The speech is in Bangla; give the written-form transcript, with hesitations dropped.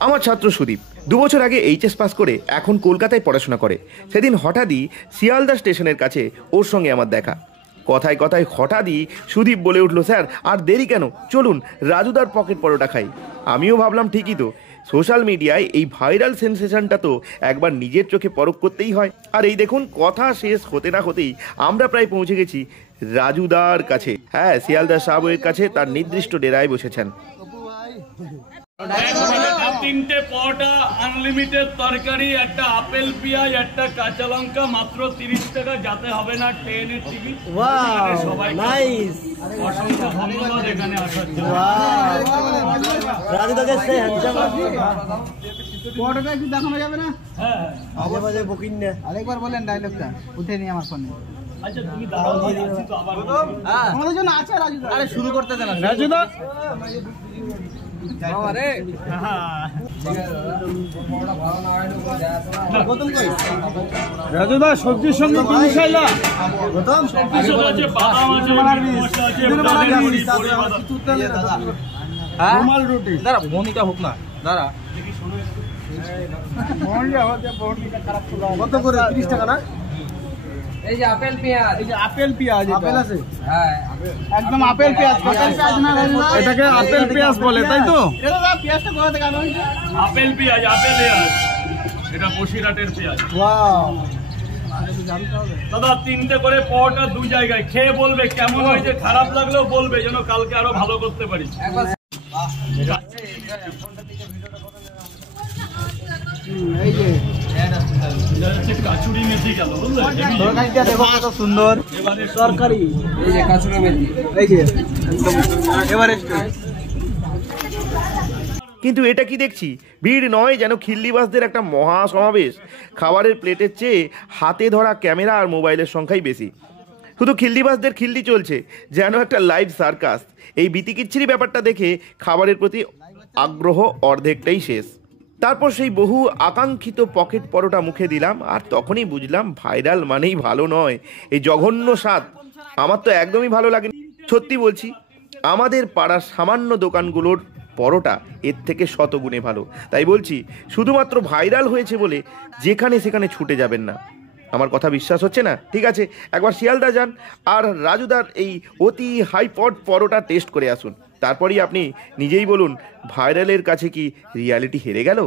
আমার ছাত্র সুদীপ 2 বছর আগে এইচএস পাস করে এখন কলকাতায় পড়াশোনা করে। সেদিন হঠাৎই শিয়ালদা স্টেশনের কাছে ওর সঙ্গে আমার দেখা। কথায় কথায় হঠাৎই সুদীপ বলে উঠল, স্যার আর দেরি কেন, চলুন রাজুদার পকেট পরোটা খাই। আমিও ভাবলাম ঠিকই তো, সোশ্যাল মিডিয়ায় এই ভাইরাল সেন্সেশনটা তো একবার নিজের চোখে পরখ করতেই হয়। আর এই দেখুন, কথা শেষ হতে না হতেই আমরা প্রায় পৌঁছে গেছি রাজুদার কাছে। হ্যাঁ, শিয়ালদা সাবওয়ের কাছে তার নির্দিষ্ট ডেরায় বসেছেন। 3টে পরোটা, আনলিমিটেড তরকারি, একটা আপেল পেঁয়াজ, একটা কাঁচা লঙ্কা, মাত্র 30 টাকা। যাতে হবে না ট্রেনের টিকিট। সবাই নাইস, অসংখ্য ধন্যবাদ এখানে আসার জন্য। পরোটাটা একটু দেখানো যাবে না? হ্যাঁ, আজে বাজে বুকিং না, আরেকবার বলেন ডায়লগটা, উঠে নি আমার ফোনে। আচ্ছা তুমি দাঁড়াও, আছি তো আবার। আমাদের জন্য আছে রাজুদা। আরে শুরু করতে দেন রাজুদা। আরে রাজুদা সবজির সঙ্গে কি মিশাইলা? প্রথম সবজি আছে, বাদাম আছে, মশলা আছে, রুমাল রুটি। দাঁড়া, বনিটা হোক না, দাঁড়া। কত করে? 30 টাকা না? এই যে আপেল পেঁয়াজ, এই যে আপেল পেঁয়াজ, আপেল আছে? হ্যাঁ, একদম আপেল পেঁয়াজ। আপেল পেঁয়াজ না, এটাকে আপেল পেঁয়াজ বলে, তাই তো? এটা না, পেঁয়াজটা কোথা থেকে আনা হয়েছে? আপেল পেঁয়াজ, আপেল পেঁয়াজ, এটা বসিরহাটের পেঁয়াজ। ওয়াও, দাদা 3টে করে পরোটা 2 জায়গায়, খেয়ে বলবে কেমন হয়েছে। খারাপ লাগলেও বলবে, যেন কালকে আরো ভালো করতে পারি। এই যে কাচুরি মেথি গেল, তরকারিটা দেখো কত সুন্দর তরকারি। এই যে কাচুরি মেথি, এই যে এভারেস্ট। কিন্তু এটা কি দেখছি, ভিড় নয়, যেন খিল্লিবাসদের একটা মহা সমাবেশ। খাবারের প্লেটের চেয়ে হাতে ধরা ক্যামেরা আর মোবাইলের সংখ্যাই বেশি। শুধু খিল্লিবাসদের খিল্লি চলছে, যেন একটা লাইভ সার্কাস। এই বিতিকিচ্ছিরি ব্যাপারটা দেখে খাবারের প্রতি আগ্রহ অর্ধেকটাই শেষ। তারপর সেই বহু আকাঙ্ক্ষিত পকেট পরোটা মুখে দিলাম, আর তখনই বুঝলাম ভাইরাল মানেই ভালো নয়। এই জঘন্য স্বাদ আমার তো একদমই ভালো লাগেনি। সত্যি বলছি, আমাদের পাড়ার সামান্য দোকানগুলোর পরোটা এর থেকে শতগুণে ভালো। তাই বলছি, শুধুমাত্র ভাইরাল হয়েছে বলে যেখানে সেখানে ছুটে যাবেন না। আমার কথা বিশ্বাস হচ্ছে না? ঠিক আছে, একবার শিয়ালদা যান আর রাজুদার এই অতি হাইপড পরোটা টেস্ট করে আসুন। তারপরই আপনি নিজেই বলুন, ভাইরালের কাছে কি রিয়ালিটি হেরে গেল?